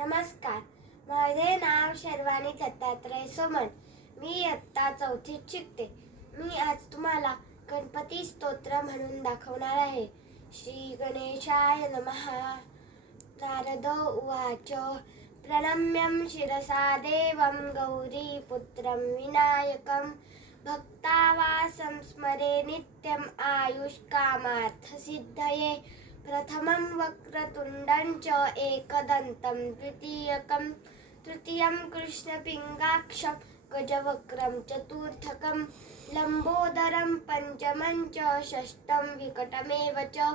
नमस्कार. माझे नाव शेरवानी दत्तात्रय सोमन मी इयत्ता चौथीत शिकते. मी आज तुम्हाला गणपती स्तोत्र म्हणून दाखवणार आहे. श्री गणेशाय नमः. नारद उवाच. प्रणम्यं शिरसा देवं गौरीपुत्रं विनायकं. भक्तावासं स्मरे नित्यम् आयुष्कामार्थसिद्धये. प्रथमं वक्रतुण्डं च एकदन्तं द्वितीयकं तृतीयं कृष्णपिङ्गाक्षं गजवक्रं चतुर्थकं लम्बोदरं पञ्चमं च षष्ठं विकटमेव च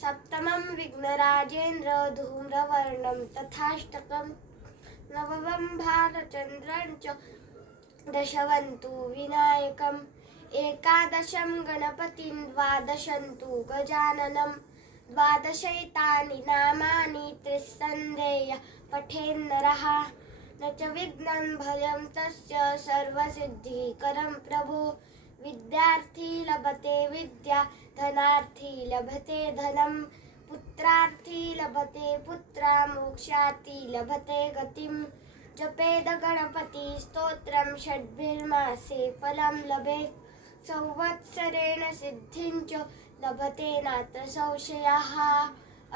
सप्तमं विघ्नराजेन्द्र धूम्रवर्णं तथाष्टकं नवमं भारचन्द्रं च दशवन्तु विनायकम् एकादशं गणपतिं द्वादशन्तु गजाननम्। द्वादशैतानि नामानि त्रिसन्देय पठेन्नरः। न च विघ्नं भयं तस्य सर्वसिद्धिकरं प्रभो। विद्यार्थी लभते विद्या धनार्थी लभते धनं। पुत्रार्थी लभते पुत्रा मोक्षार्थी लभते गतिं जपेद गणपती स्तोत्रं षड्भिर्मासे फलं लभेत्। संवत्सरेण सिद्धिं च लभते नात्र संशयः।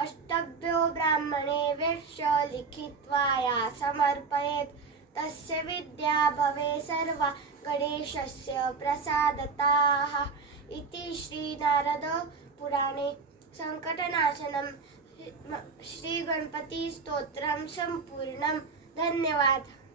अष्टभ्यो ब्राह्मणे वेश्य लिखित्वा या समर्पयेत्। तस्य विद्या भवे सर्वा गणेशस्य प्रसादताः। इति श्रीनारदपुराणे सङ्कटनाशनं श्रीगणपतिस्तोत्रं सम्पूर्णं। धन्यवादः।